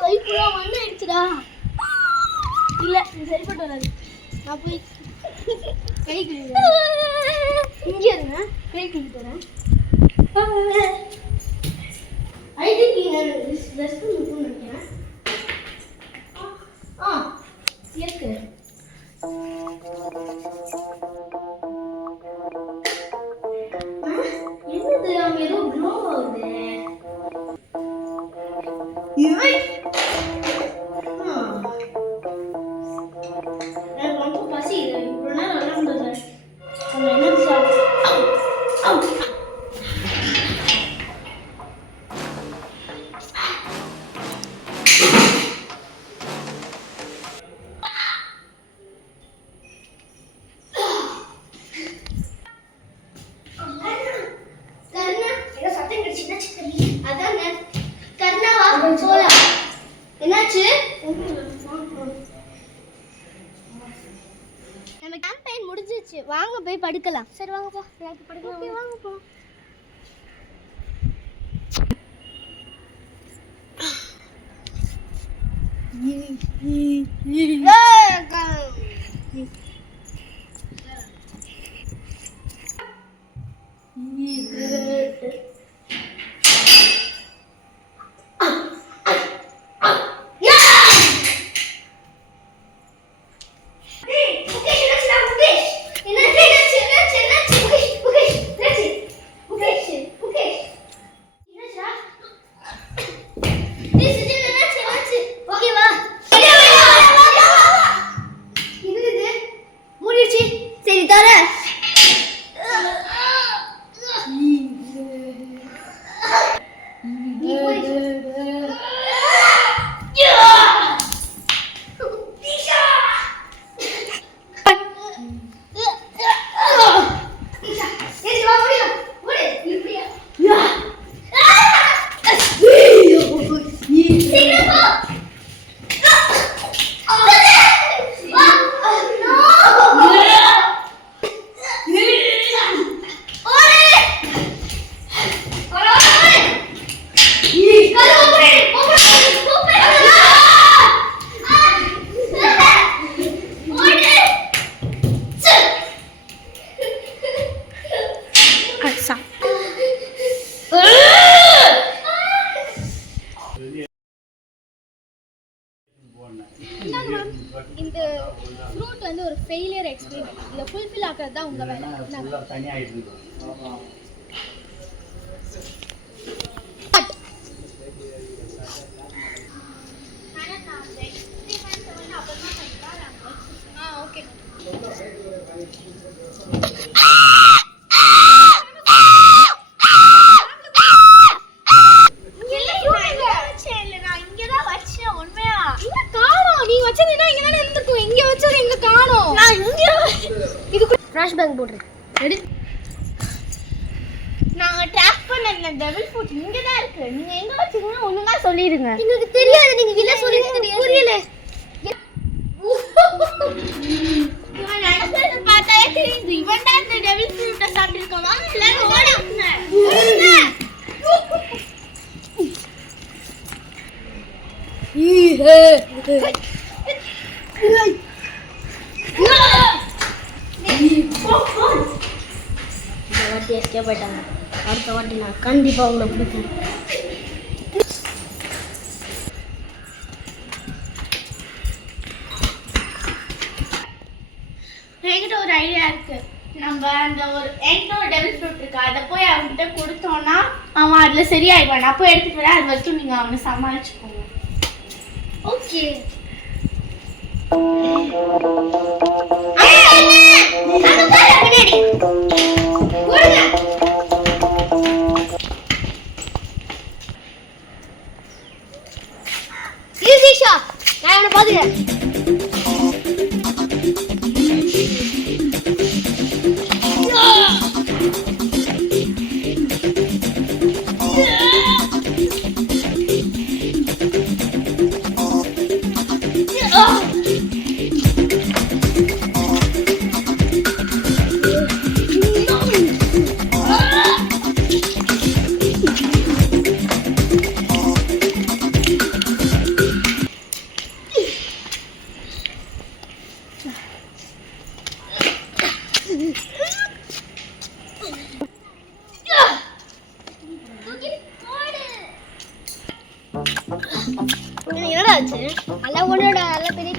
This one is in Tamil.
கை புறா மண்ணு ஆயிடுச்சுடா. இல்ல இது சரிப்பட்டு வராது. நான் போய் கை கழுவிடுறேன். இங்கே இருங்க, கை கழுவிட்டு வரேன். ஐ திங்க் இங்கே ரெஸ்ட் ரூம் இருக்குன்னு நினைக்கிறேன். இருக்கு. என்னது அங்க ஏதோ க்ளோ ஆகுது. எனக்கு ரொம்ப பசி. இவ்வளோ நேரம் விளையாடுறது அந்த எனர்ஜி என்னாச்சு? நம்ம கேம்பெயின் முடிஞ்சிச்சு. வாங்க போய் படுக்கலாம். சரி வாங்க போ. படுக்கலாம். ஓகே வாங்க போ. இந்த ஃப்ரூட் வந்து ஒரு ஃபெயிலியர் எக்ஸ்பெரிமெண்ட். இதை ஃபுல்ஃபில் ஆக்குறது தான் உங்க வேலை. ஓகே ஃபிளாஷ்பேக் போடுறேன். ரெடி? நாங்க ட்ராக் பண்ண இந்த டெவில் ஃபுட் இங்க தான் இருக்கு. நீங்க எங்க வச்சீங்கன்னா ஒழுங்கா சொல்லிடுங்க. உங்களுக்கு தெரியாது. நீங்க இல்ல சொல்லிட்டு தெரியாது. புரியல. இவன் நடந்தது பார்த்தாலே தெரியுது. இவன் தான் இந்த டெவில் ஃபுட்டை சாப்பிட்டுருக்கான். வாங்க எல்லாரும் ஓடுங்க. எஸ்கேப் ஆயிட்டாங்க. அடுத்த வாட்டி நான் கண்டிப்பாக உங்களை பிடிப்பேன். என்கிட்ட ஒரு ஐடியா இருக்கு. நம்ம அந்த ஒரு என்கிட்ட ஒரு டெவில் ஃப்ரூட் இருக்கு. அதை போய் அவன்கிட்ட கொடுத்தோன்னா அவன் அதில் சரியாயிடுவான். அப்போ எடுத்துட்டு வர அது வரைக்கும் நீங்கள் அவனை சமாளிச்சுக்கோங்க. ஓகே. நான் அவனை பாத்துக்கிறேன். உன்னோட நல்ல பெரிய